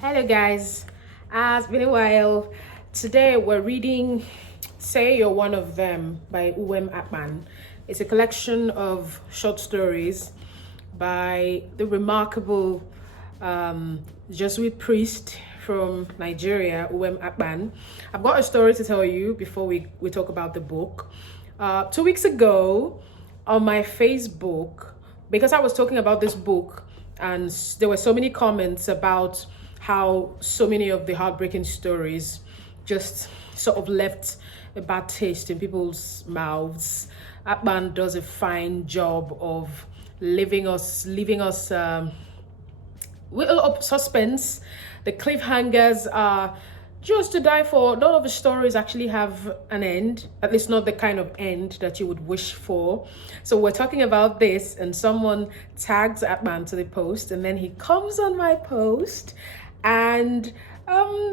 Hello guys, it's been a while. Today we're reading Say You're One of Them by Uwem Akpan. It's a collection of short stories by the remarkable Jesuit priest from Nigeria, Uwem Akpan. I've got a story to tell you before we talk about the book. 2 weeks ago on my Facebook, because I was talking about this book, and there were so many comments about how so many of the heartbreaking stories just sort of left a bad taste in people's mouths. Akpan does a fine job of leaving us with a lot of suspense. The cliffhangers are just to die for. None of the stories actually have an end, at least not the kind of end that you would wish for. So we're talking about this, and someone tags Atman to the post, and then he comes on my post and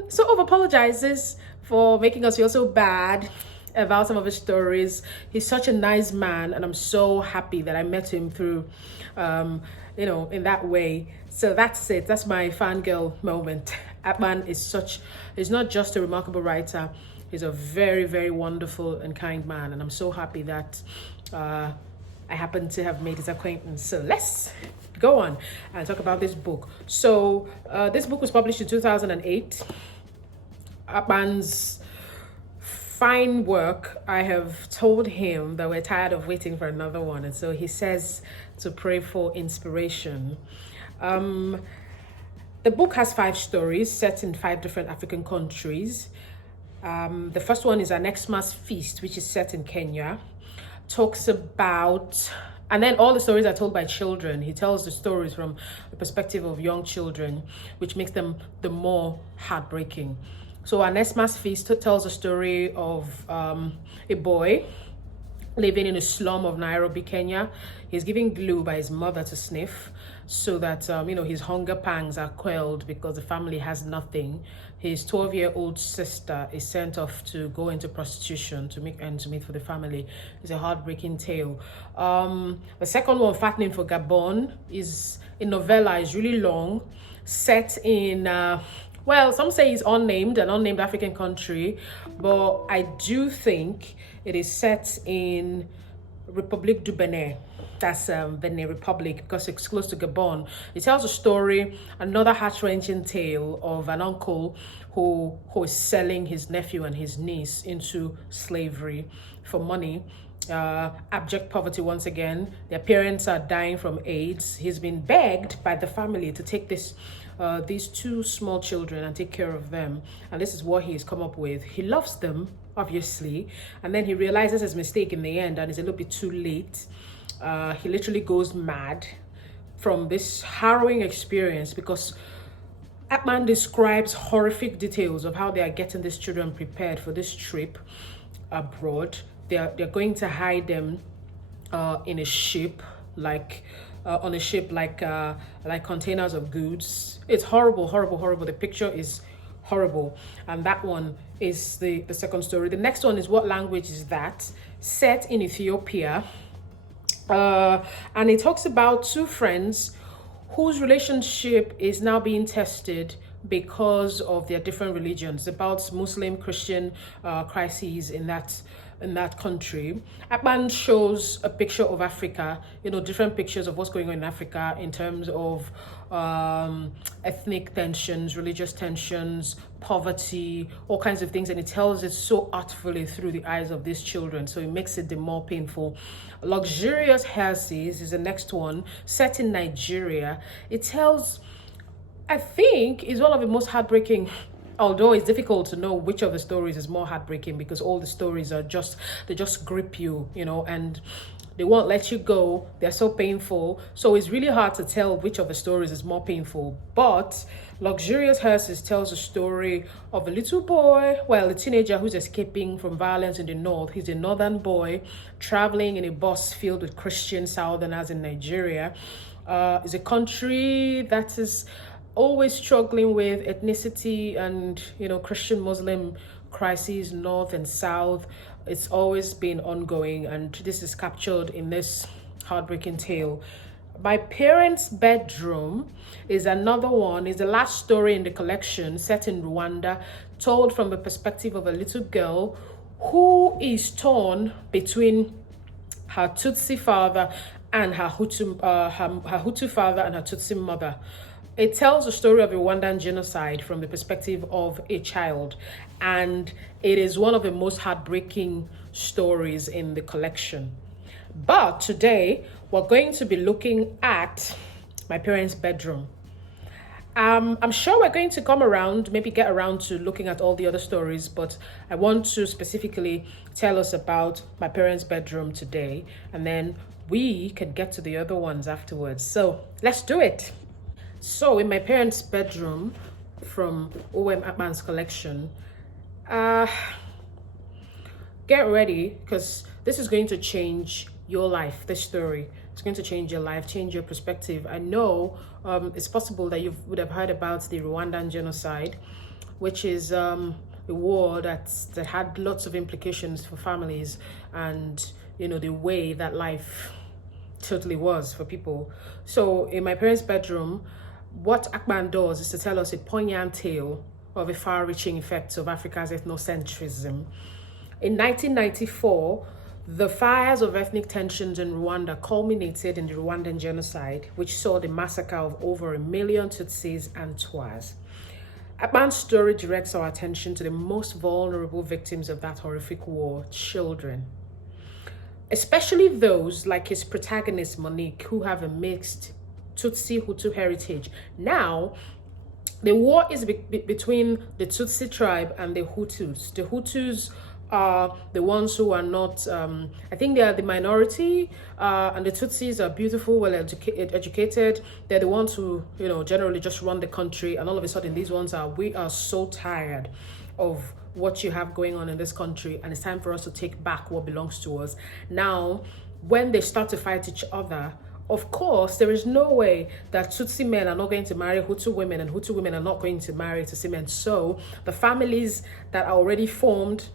sort of apologizes for making us feel so bad about some of his stories. He's such a nice man, and I'm so happy that I met him through in that way. So that's it. That's my fangirl moment. Atman is not just a remarkable writer, he's a very, very wonderful and kind man, and I'm so happy that I happen to have made his acquaintance. So let's go on and talk about this book. So this book was published in 2008. Atman's fine work. I have told him that we're tired of waiting for another one, and so he says to pray for inspiration. The book has 5 stories set in 5 different African countries. The first one is An Xmas Feast, which is set in Kenya. Talks about, and then all the stories are told by children. He tells the stories from the perspective of young children, which makes them the more heartbreaking. So An Xmas Feast tells a story of a boy living in a slum of Nairobi, Kenya. He's given glue by his mother to sniff so that his hunger pangs are quelled because the family has nothing. His 12-year-old sister is sent off to go into prostitution to make ends meet for the family. It's a heartbreaking tale. The second one, Fattening for Gabon, is a novella. It's really long, set in some say it's an unnamed African country, but I do think it is set in Republique du Benin. That's Benin Republic, because it's close to Gabon. It tells a story, another heart-wrenching tale of an uncle who is selling his nephew and his niece into slavery for money. Abject poverty once again. Their parents are dying from AIDS. He's been begged by the family to take these 2 small children and take care of them, and this is what he's come up with. He loves them, obviously, and then he realizes his mistake in the end, and it's a little bit too late. He literally goes mad from this harrowing experience, because Atman describes horrific details of how they are getting these children prepared for this trip abroad. They're going to hide them in a ship, like containers of goods. It's horrible. The picture is horrible, and that one is the second story. The next one is What Language Is That, set in Ethiopia, and it talks about 2 friends whose relationship is now being tested because of their different religions, about Muslim Christian crises in that country. Akpan shows a picture of Africa, different pictures of what's going on in Africa in terms of ethnic tensions, religious tensions, poverty, all kinds of things, and it tells it so artfully through the eyes of these children, so it makes it the more painful. Luxurious Hearses is the next one, set in Nigeria. It tells, I think, is one of the most heartbreaking, although it's difficult to know which of the stories is more heartbreaking, because all the stories are they just grip you, and they won't let you go. They're so painful. So it's really hard to tell which of the stories is more painful. But Luxurious Hearses tells a story of a little boy, a teenager who's escaping from violence in the north. He's a northern boy traveling in a bus filled with Christian southerners in Nigeria. It's a country that is always struggling with ethnicity and Christian Muslim crises, north and south. It's always been ongoing, and this is captured in this heartbreaking tale. My parents' bedroom is another one, is the last story in the collection set in Rwanda, told from the perspective of a little girl who is torn between her Tutsi father and her Hutu father and her Tutsi mother. It tells the story of a Rwandan genocide from the perspective of a child, and it is one of the most heartbreaking stories in the collection. But today, we're going to be looking at my parents' bedroom. I'm sure we're going to come around, maybe get around to looking at all the other stories, but I want to specifically tell us about my parents' bedroom today, and then we can get to the other ones afterwards. So let's do it. So in my parents' bedroom from Uwem Akpan's collection, get ready because this is going to change your life, this story. It's going to change your life, change your perspective. I know it's possible that you would have heard about the Rwandan genocide, which is a war that had lots of implications for families and, you know, the way that life totally was for people. So in my parents' bedroom, what Akpan does is to tell us a poignant tale of the far-reaching effects of Africa's ethnocentrism. In 1994, the fires of ethnic tensions in Rwanda culminated in the Rwandan genocide, which saw the massacre of over 1 million Tutsis and Twas. Akpan's story directs our attention to the most vulnerable victims of that horrific war, children. Especially those like his protagonist Monique, who have a mixed Tutsi-Hutu heritage. Now, the war is between the Tutsi tribe and the Hutus. The Hutus are the ones who are not, I think they are the minority, and the Tutsis are beautiful, well educated. They're the ones who, you know, generally just run the country, and all of a sudden these ones are, we are so tired of what you have going on in this country, and it's time for us to take back what belongs to us. Now, when they start to fight each other, of course, there is no way that Tutsi men are not going to marry Hutu women and Hutu women are not going to marry Tutsi men. So the families that are already formed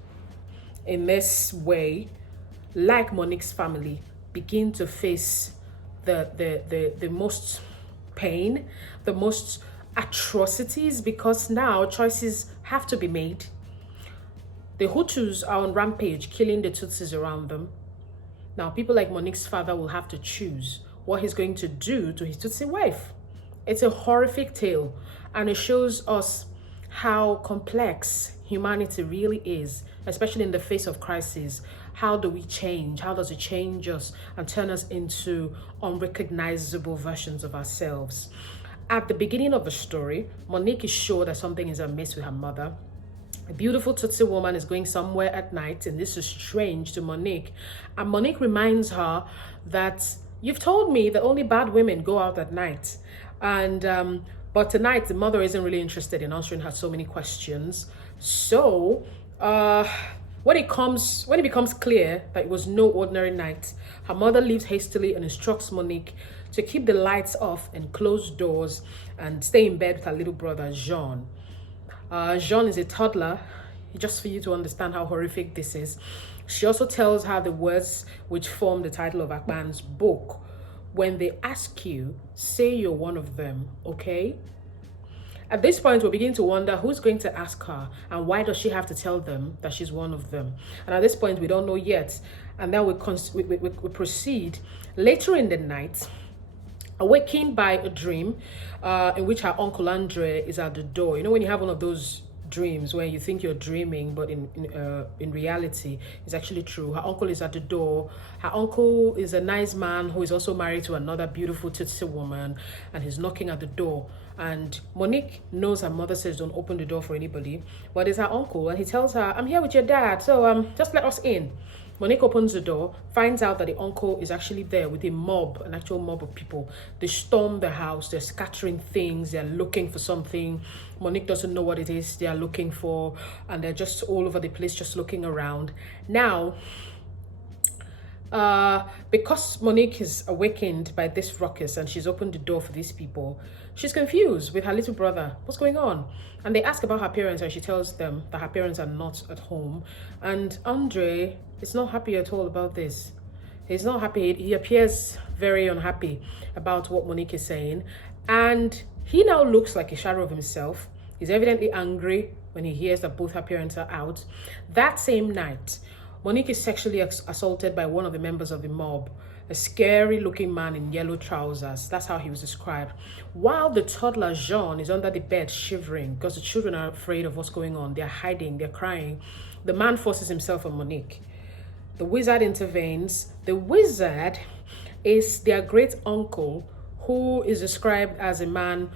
in this way, like Monique's family, begin to face the most pain, the most atrocities, because now choices have to be made. The Hutus are on rampage, killing the Tutsis around them. Now, people like Monique's father will have to choose what he's going to do to his Tutsi wife. It's a horrific tale, and it shows us how complex humanity really is, especially in the face of crisis. How do we change? How does it change us and turn us into unrecognizable versions of ourselves? At the beginning of the story, Monique is sure that something is amiss with her mother. A beautiful Tutsi woman is going somewhere at night, and this is strange to Monique. And Monique reminds her that you've told me that only bad women go out at night. And but tonight the mother isn't really interested in answering her so many questions. So when it becomes clear that it was no ordinary night, her mother leaves hastily and instructs Monique to keep the lights off and close doors and stay in bed with her little brother Jean. Jean is a toddler, just for you to understand how horrific this is. She also tells her the words which form the title of Akpan's book. When they ask you, say you're one of them, okay? At this point, we begin to wonder who's going to ask her and why does she have to tell them that she's one of them? And at this point, we don't know yet. And then we proceed. Later in the night, awakened by a dream in which her uncle Andre is at the door. You know when you have one of those dreams where you think you're dreaming, but in reality it's actually true. Her uncle is at the door. Her uncle is a nice man who is also married to another beautiful Tutsi woman, and he's knocking at the door. And Monique knows her mother says don't open the door for anybody, but it's her uncle, and he tells her, I'm here with your dad, so just let us in. Monique opens the door, finds out that the uncle is actually there with a mob, an actual mob of people. They storm the house, they're scattering things, they're looking for something. Monique doesn't know what it is they are looking for, and they're just all over the place, just looking around. Now, because Monique is awakened by this ruckus and she's opened the door for these people, she's confused with her little brother. What's going on? And they ask about her parents, and she tells them that her parents are not at home. And Andre is not happy at all about this. He's not happy. He appears very unhappy about what Monique is saying. And he now looks like a shadow of himself. He's evidently angry when he hears that both her parents are out. That same night, Monique is sexually assaulted by one of the members of the mob, a scary looking man in yellow trousers. That's how he was described. While the toddler Jean is under the bed shivering because the children are afraid of what's going on. They're hiding, they're crying. The man forces himself on Monique. The wizard intervenes. The wizard is their great uncle, who is described as a man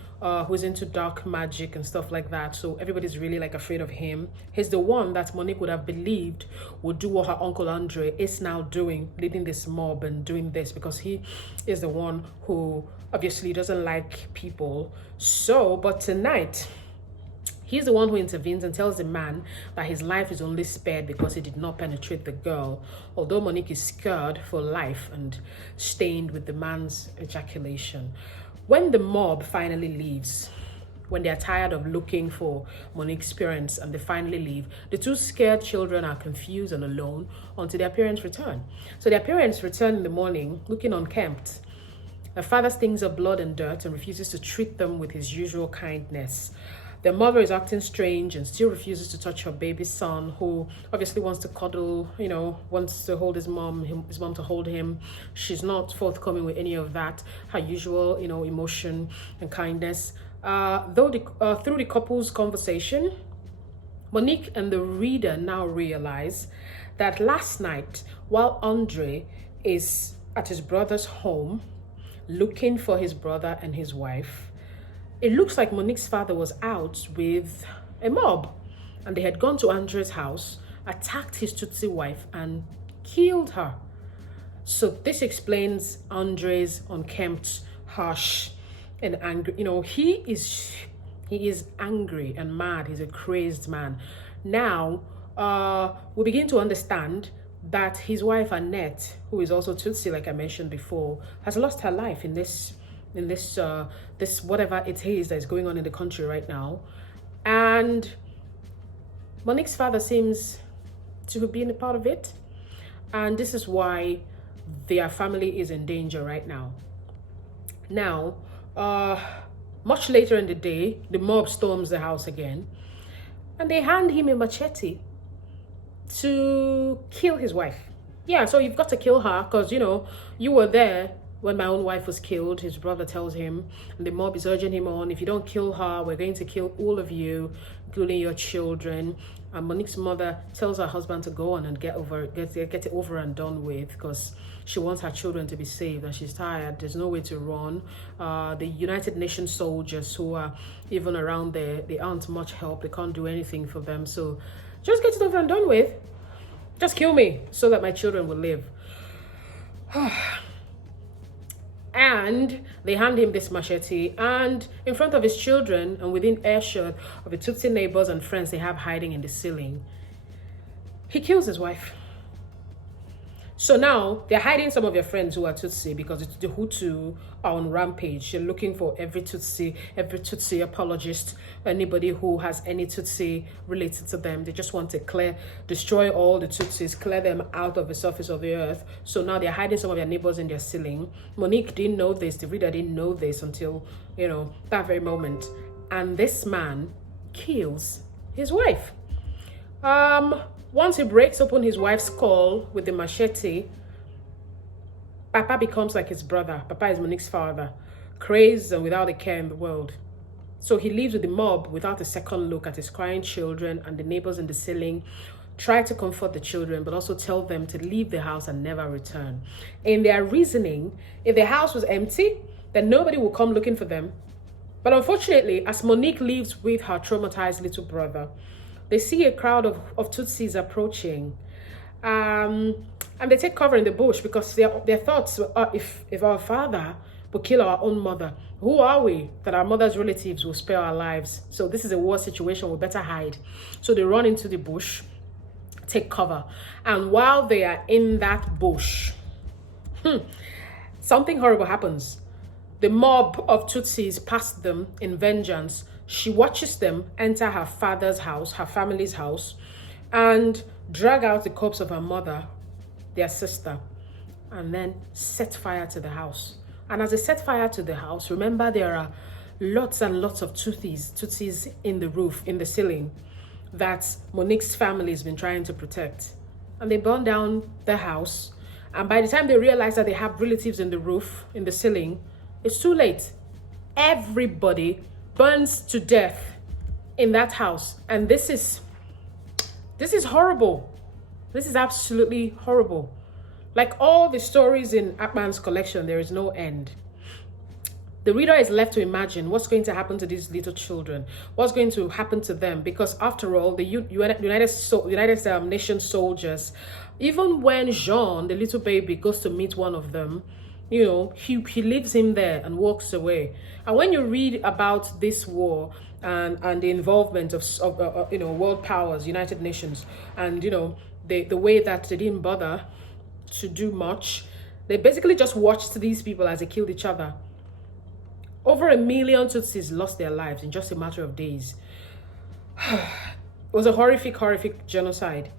who's into dark magic and stuff like that. So everybody's really like afraid of him. He's the one that Monique would have believed would do what her uncle Andre is now doing, leading this mob and doing this, because he is the one who obviously doesn't like people. So, but tonight, he's the one who intervenes and tells the man that his life is only spared because he did not penetrate the girl, although Monique is scarred for life and stained with the man's ejaculation. When the mob finally leaves, when they're tired of looking for Monique's parents and they finally leave, the two scared children are confused and alone until their parents return. So their parents return in the morning looking unkempt. Their father stinks of blood and dirt and refuses to treat them with his usual kindness. Their mother is acting strange and still refuses to touch her baby son, who obviously wants to cuddle, wants to hold his mom to hold him. She's not forthcoming with any of that, her usual, emotion and kindness. Through the couple's conversation, Monique and the reader now realize that last night, while Andre is at his brother's home, looking for his brother and his wife, it looks like Monique's father was out with a mob, and they had gone to Andre's house, attacked his Tutsi wife, and killed her. So this explains Andre's unkempt, harsh, and angry. He is angry and mad. He's a crazed man. Now, we begin to understand that his wife Annette, who is also Tutsi, like I mentioned before, has lost her life in this whatever it is that is going on in the country right now. And Monique's father seems to have been a part of it, and this is why their family is in danger right now. Now, much later in the day, the mob storms the house again, and they hand him a machete to kill his wife. Yeah, so you've got to kill her because you were there when my own wife was killed, his brother tells him, and the mob is urging him on, if you don't kill her, we're going to kill all of you, including your children. And Monique's mother tells her husband to go on and get it over and done with, because she wants her children to be saved and she's tired. There's no way to run. The United Nations soldiers who are even around there, they aren't much help. They can't do anything for them. So just get it over and done with. Just kill me so that my children will live. And they hand him this machete, and in front of his children and within earshot of the Tutsi neighbors and friends they have hiding in the ceiling, he kills his wife. So now they're hiding some of their friends who are Tutsi because the Hutu are on rampage. They're looking for every Tutsi apologist, anybody who has any Tutsi related to them. They just want to destroy all the Tutsis, clear them out of the surface of the earth. So now they're hiding some of their neighbors in their ceiling. Monique didn't know this. The reader didn't know this until, that very moment. And this man kills his wife. Once he breaks open his wife's skull with the machete, Papa becomes like his brother. Papa is Monique's father, crazed and without a care in the world. So he leaves with the mob without a second look at his crying children, and the neighbors in the ceiling try to comfort the children, but also tell them to leave the house and never return. In their reasoning, if the house was empty, then nobody will come looking for them. But unfortunately, as Monique leaves with her traumatized little brother, they see a crowd of Tutsis approaching, and they take cover in the bush because their thoughts are, if our father will kill our own mother, who are we that our mother's relatives will spare our lives? So this is a war situation, we better hide. So they run into the bush, take cover, and while they are in that bush, something horrible happens. The mob of Tutsis pass them in vengeance. She watches them enter her father's house, her family's house, and drag out the corpse of her mother, their sister. and then set fire to the house. And as they set fire to the house, remember there are lots and lots of tutsis in the roof, in the ceiling, that Monique's family has been trying to protect. And they burn down the house. And by the time they realize that they have relatives in the roof, in the ceiling, it's too late. Everybody burns to death in that house. And this is horrible. This is absolutely horrible. Like all the stories in Akpan's collection, there is no end. The reader is left to imagine what's going to happen to these little children, what's going to happen to them, because after all, the United Nations soldiers, even when Jean, the little baby, goes to meet one of them, you know, he leaves him there and walks away. And when you read about this war and the involvement of world powers, United Nations, and the way that they didn't bother to do much, they basically just watched these people as they killed each other. Over 1 million Tutsis lost their lives in just a matter of days. It was a horrific genocide.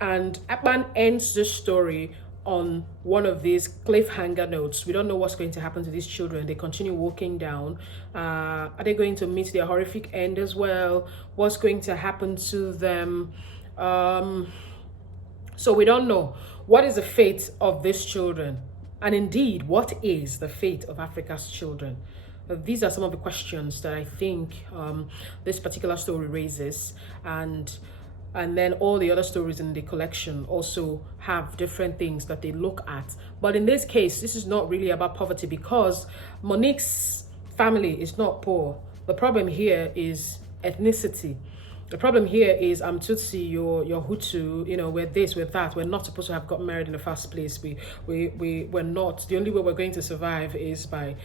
And Akpan ends the story on one of these cliffhanger notes. We don't know what's going to happen to these children. They continue walking down. Are they going to meet their horrific end as well? What's going to happen to them? So we don't know. What is the fate of these children? And indeed, what is the fate of Africa's children? These are some of the questions that I think this particular story raises. And then all the other stories in the collection also have different things that they look at. But in this case, this is not really about poverty, because Monique's family is not poor. The problem here is ethnicity. The problem here is I'm Tutsi, you're Hutu, we're this, we're that. We're not supposed to have gotten married in the first place. We're not. The only way we're going to survive is by...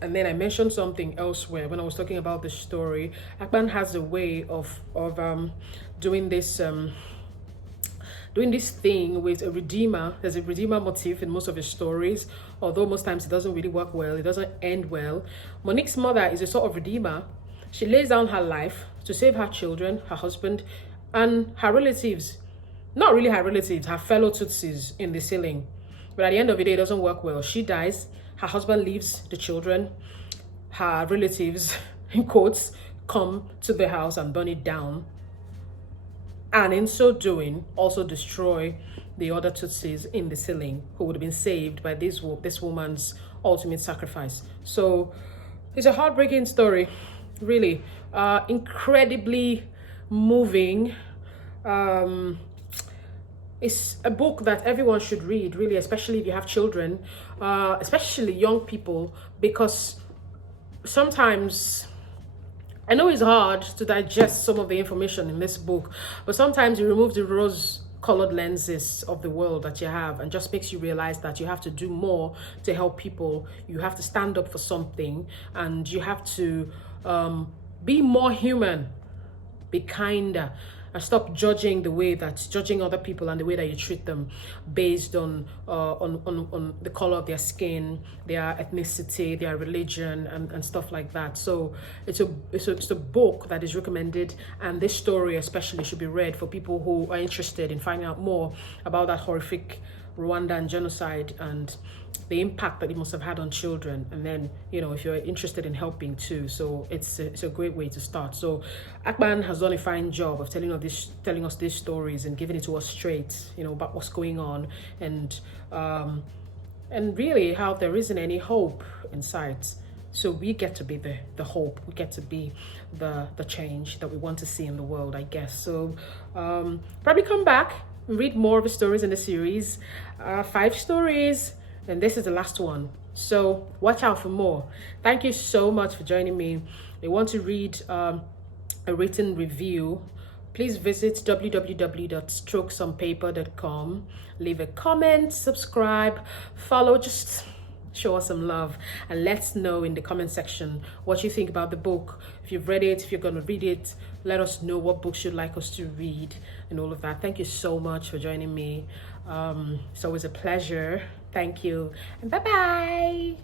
And then I mentioned something elsewhere when I was talking about the story. Akpan has a way of doing this thing with a redeemer. There's a redeemer motif in most of his stories, although most times it doesn't really work well. It doesn't end well. Monique's mother is a sort of redeemer. She lays down her life to save her children, her husband, and her relatives. Not really her relatives, her fellow Tutsis in the ceiling. But at the end of the day, it doesn't work well. She dies. Her husband leaves the children. Her relatives, in quotes, come to the house and burn it down. And in so doing, also destroy the other Tutsis in the ceiling who would have been saved by this woman's ultimate sacrifice. So it's a heartbreaking story, really. Incredibly moving. It's a book that everyone should read, really, especially if you have children, especially young people, because sometimes, I know it's hard to digest some of the information in this book, but sometimes you remove the rose-colored lenses of the world that you have and just makes you realize that you have to do more to help people. You have to stand up for something, and you have to be more human, be kinder, and stop judging other people and the way that you treat them based on the color of their skin, their ethnicity, their religion, and stuff like that. So it's a book that is recommended, and this story especially should be read for people who are interested in finding out more about that horrific Rwandan genocide and the impact that it must have had on children. And then, if you're interested in helping too, so it's a great way to start. So Akpan has done a fine job of telling us these stories and giving it to us straight, about what's going on, and really how there isn't any hope in sight. So we get to be the hope. We get to be the change that we want to see in the world, I guess. So probably come back, read more of the stories in the series. 5 stories, and this is the last one. So watch out for more. Thank you so much for joining me. If you want to read a written review, please visit www.strokesonpaper.com. Leave a comment, subscribe, follow, just show us some love, and let's know in the comment section what you think about the book. If you've read it, if you're going to read it, let us know what books you'd like us to read and all of that. Thank you so much for joining me. It's always a pleasure. Thank you, and bye-bye.